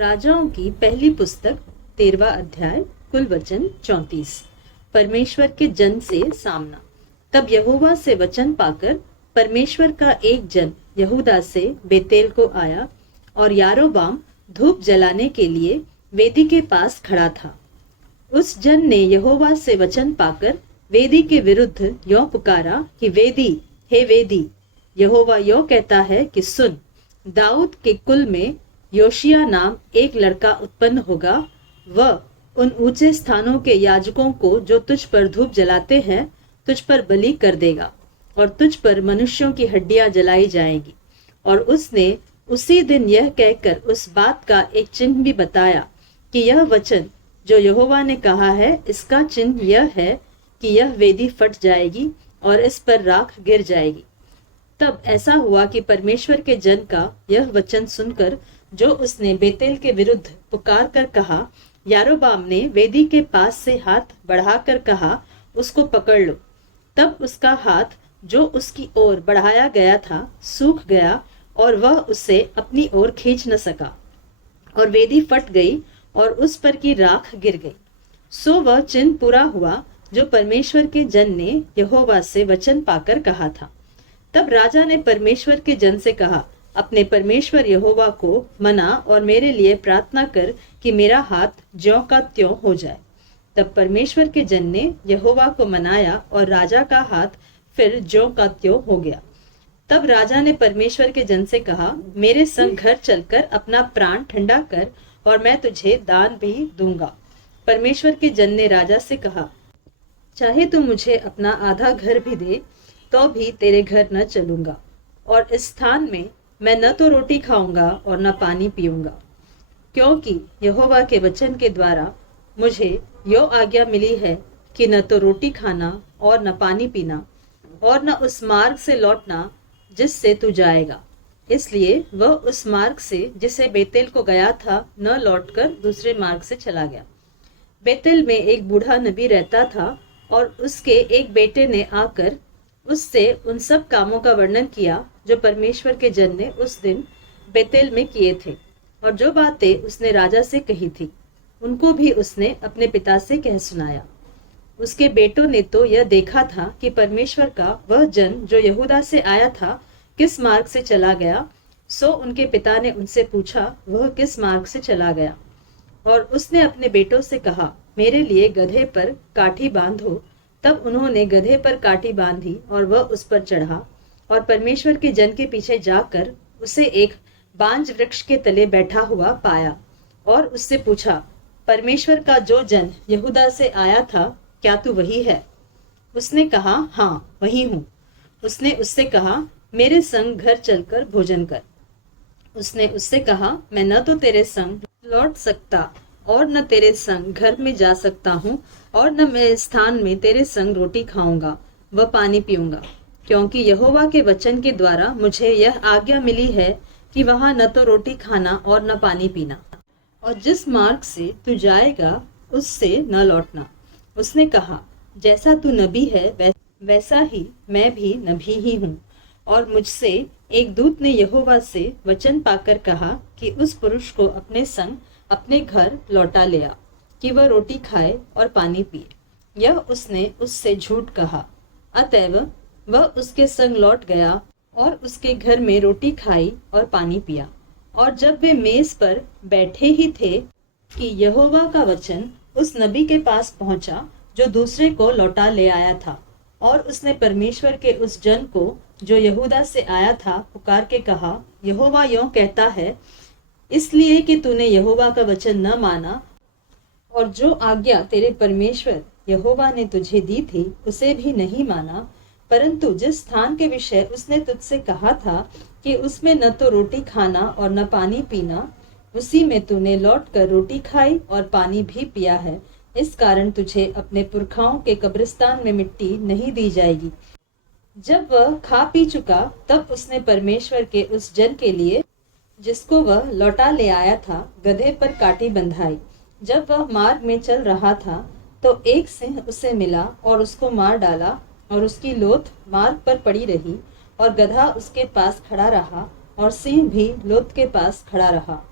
राजाओं की पहली पुस्तक 13वां अध्याय कुल वचन 34। परमेश्वर के जन से सामना। तब यहोवा से वचन पाकर परमेश्वर का एक जन यहूदा से बेतेल को आया और यारोबाम धूप जलाने के लिए वेदी के पास खड़ा था। उस जन ने यहोवा से वचन पाकर वेदी के विरुद्ध यों पुकारा कि वेदी, हे वेदी, यहोवा यों कहता है कि सुन, दाऊद के कुल में योशिया नाम एक लड़का उत्पन्न होगा। वह उन ऊंचे स्थानों के याजकों को जो तुझ पर धूप जलाते हैं तुझ पर बलि कर देगा और तुझ पर मनुष्यों की हड्डियां जलाई जाएंगी। और उसने उसी दिन यह कहकर उस बात का एक चिन्ह भी बताया कि यह वचन जो यहोवा ने कहा है, इसका चिन्ह यह है कि यह वेदी फट जाएगी और इस पर राख गिर जाएगी। तब ऐसा हुआ कि परमेश्वर के जन का यह वचन सुनकर जो उसने बेतेल के विरुद्ध पुकार कर कहा, यारोबाम ने वेदी के पास से हाथ बढ़ाकर कहा, उसको पकड़ लो। तब उसका हाथ जो उसकी ओर बढ़ाया गया था सूख गया और वह उसे अपनी ओर खींच न सका और वेदी फट गई और उस पर की राख गिर गई। सो वह चिन्ह पूरा हुआ जो परमेश्वर के जन ने यहोवा से वचन पाकर कहा था। तब राजा ने परमेश्वर के जन से कहा, अपने परमेश्वर यहोवा को मना और मेरे लिए प्रार्थना कर कि मेरा हाथ ज्यों का त्यों हो जाए। तब परमेश्वर के जन ने यहोवा को मनाया और राजा का हाथ फिर ज्यों का त्यों हो गया। तब राजा ने परमेश्वर के जन से कहा, मेरे संग घर चलकर अपना प्राण ठंडा कर और मैं तुझे दान भी दूंगा। परमेश्वर के जन ने राजा से कहा, चाहे तू मुझे अपना आधा घर भी दे तो भी तेरे घर न चलूंगा, और इस स्थान में मैं न तो रोटी खाऊंगा और न पानी पीऊंगा, क्योंकि यहोवा के वचन के द्वारा मुझे यो आज्ञा मिली है कि न तो रोटी खाना और न पानी पीना और न उस मार्ग से लौटना जिससे तू जाएगा। इसलिए वह उस मार्ग से जिसे बेतेल को गया था न लौटकर दूसरे मार्ग से चला गया। बेतेल में एक बूढ़ा नबी रहता था और उसके एक बेटे ने आकर उससे उन सब कामों का वर्णन किया जो परमेश्वर के जन ने उस दिन बेतेल में किए थे, और जो बातें उसने राजा से कही थी उनको भी उसने अपने पिता से कह सुनाया। उसके बेटों ने तो यह देखा था कि परमेश्वर का वह जन जो यहूदा से आया था किस मार्ग से चला गया। सो उनके पिता ने उनसे पूछा, वह किस मार्ग से चला गया? और उसने अपने बेटों से कहा, मेरे लिए गधे पर काठी बांधो। तब उन्होंने गधे पर काठी बांधी और वह उस पर चढ़ा और परमेश्वर के जन के पीछे जाकर उसे एक बांज वृक्ष के तले बैठा हुआ पाया और उससे पूछा, परमेश्वर का जो जन यहूदा से आया था, क्या तू वही है? उसने कहा, हाँ वही हूँ। उसने उससे कहा, मेरे संग घर चलकर भोजन कर। उसने उससे कहा, मैं न तो तेरे संग लौट सकता और न तेरे संग घर में जा सकता हूँ और न मैं इस स्थान में तेरे संग रोटी खाऊंगा व पानी पीऊंगा, क्योंकि यहोवा के वचन के द्वारा मुझे यह आज्ञा मिली है कि वहाँ न तो रोटी खाना और न पानी पीना, और जिस मार्ग से तू जाएगा उससे न लौटना। उसने कहा, जैसा तू नबी है वैसा ही मैं भी नबी ही हूँ। और मुझसे एक दूत ने यहोवा से वचन पाकर कहा कि उस पुरुष को अपने संग अपने घर लौटा ले आ कि वह रोटी खाए और पानी पिए। यह उसने उससे झूठ कहा। अतएव वह उसके संग लौट गया और उसके घर में रोटी खाई और पानी पिया। और जब वे मेज पर बैठे ही थे कि यहोवा का वचन उस नबी के पास पहुंचा जो दूसरे को लौटा ले आया था, और उसने परमेश्वर के उस जन को जो यहूदा से आया था पुकार के कहा, यहोवा यों कहता है, इसलिए कि तूने यहोवा का वचन न माना और जो आज्ञा तेरे परमेश्वर यहोवा ने तुझे दी थी उसे भी नहीं माना, परंतु जिस स्थान के विषय उसने तुझसे कहा था कि उसमें न तो रोटी खाना और न पानी पीना, उसी में तूने लौटकर रोटी खाई और पानी भी पिया है। इस कारण तुझे अपने पुरखाओं के कब्रिस्तान में मिट्टी नहीं दी जाएगी। जब वह खा पी चुका तब उसने परमेश्वर के उस जन के लिए जिसको वह लौटा ले आया था गधे पर काठी बंधाई। जब वह मार्ग में चल रहा था तो एक सिंह उसे मिला और उसको मार डाला, और उसकी लोथ मार्ग पर पड़ी रही और गधा उसके पास खड़ा रहा और सिंह भी लोथ के पास खड़ा रहा।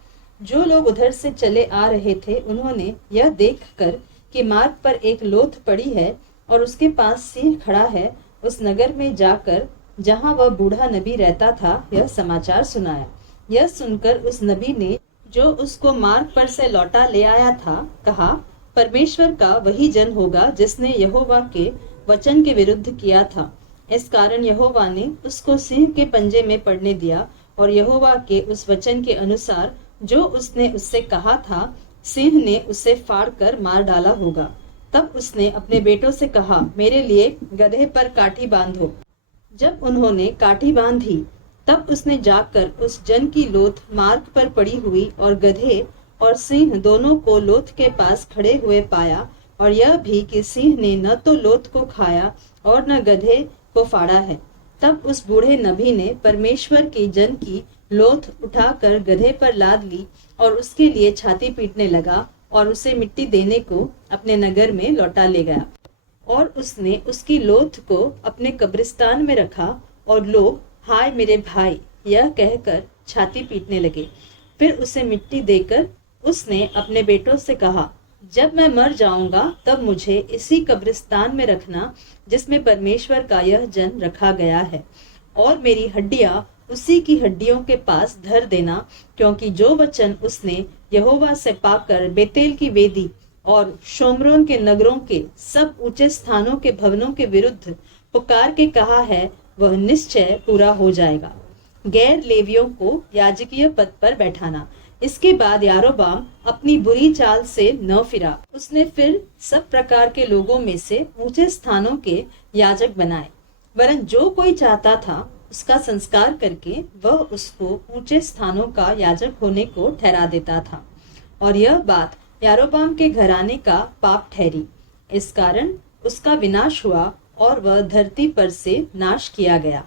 जो लोग उधर से चले आ रहे थे उन्होंने यह देखकर कि मार्ग पर एक लोथ पड़ी है और उसके पास सिंह खड़ा है, उस नगर में जाकर जहां वह बूढ़ा नबी रहता था यह समाचार सुनाया। यह सुनकर उस नबी ने जो उसको मार्ग पर से लौटा ले आया था कहा, परमेश्वर का वही जन होगा जिसने यहोवा के वचन के विरुद्ध किया था। इस कारण यहोवा ने उसको सिंह के पंजे में पड़ने दिया और यहोवा के उस वचन के अनुसार जो उसने उससे कहा था सिंह ने उसे फाड़ कर मार डाला होगा। तब उसने अपने बेटों से कहा, मेरे लिए गधे पर काठी बांधो। जब उन्होंने काठी बांधी तब उसने जाकर उस जन की लोथ मार्ग पर पड़ी हुई और गधे और सिंह दोनों को लोथ के पास खड़े हुए पाया, और यह भी कि सिंह ने न तो लोथ को खाया और न गधे को फाड़ा है। तब उस बूढ़े नबी ने परमेश्वर के जन की लोथ उठाकर गधे पर लाद ली और उसके लिए छाती पीटने लगा और उसे मिट्टी देने को अपने नगर में लौटा ले गया। और उसने उसकी लोथ को अपने कब्रिस्तान में रखा और लोग हाय मेरे भाई यह कहकर छाती पीटने लगे। फिर उसे मिट्टी देकर उसने अपने बेटों से कहा, जब मैं मर जाऊंगा तब मुझे इसी कब्रिस्तान में रखना जिसमें परमेश्वर का यह जन रखा गया है, और मेरी हड्डियां उसी की हड्डियों के पास धर देना, क्योंकि जो वचन उसने यहोवा से पाकर बेतेल की वेदी और शोमरोन के नगरों के सब ऊंचे स्थानों के भवनों के विरुद्ध पुकार के कहा है वह निश्चय पूरा हो जाएगा। गैर लेवियों को याजकीय पद पर बैठाना। इसके बाद यारोबाम अपनी बुरी चाल से न फिरा। उसने फिर सब प्रकार के लोगों में से ऊंचे स्थानों के याजक बनाए, वरन जो कोई चाहता था उसका संस्कार करके वह उसको ऊंचे स्थानों का याजक होने को ठहरा देता था। और यह बात यारोबाम के घराने का पाप ठहरी। इस कारण उसका विनाश हुआ और वह धरती पर से नाश किया गया।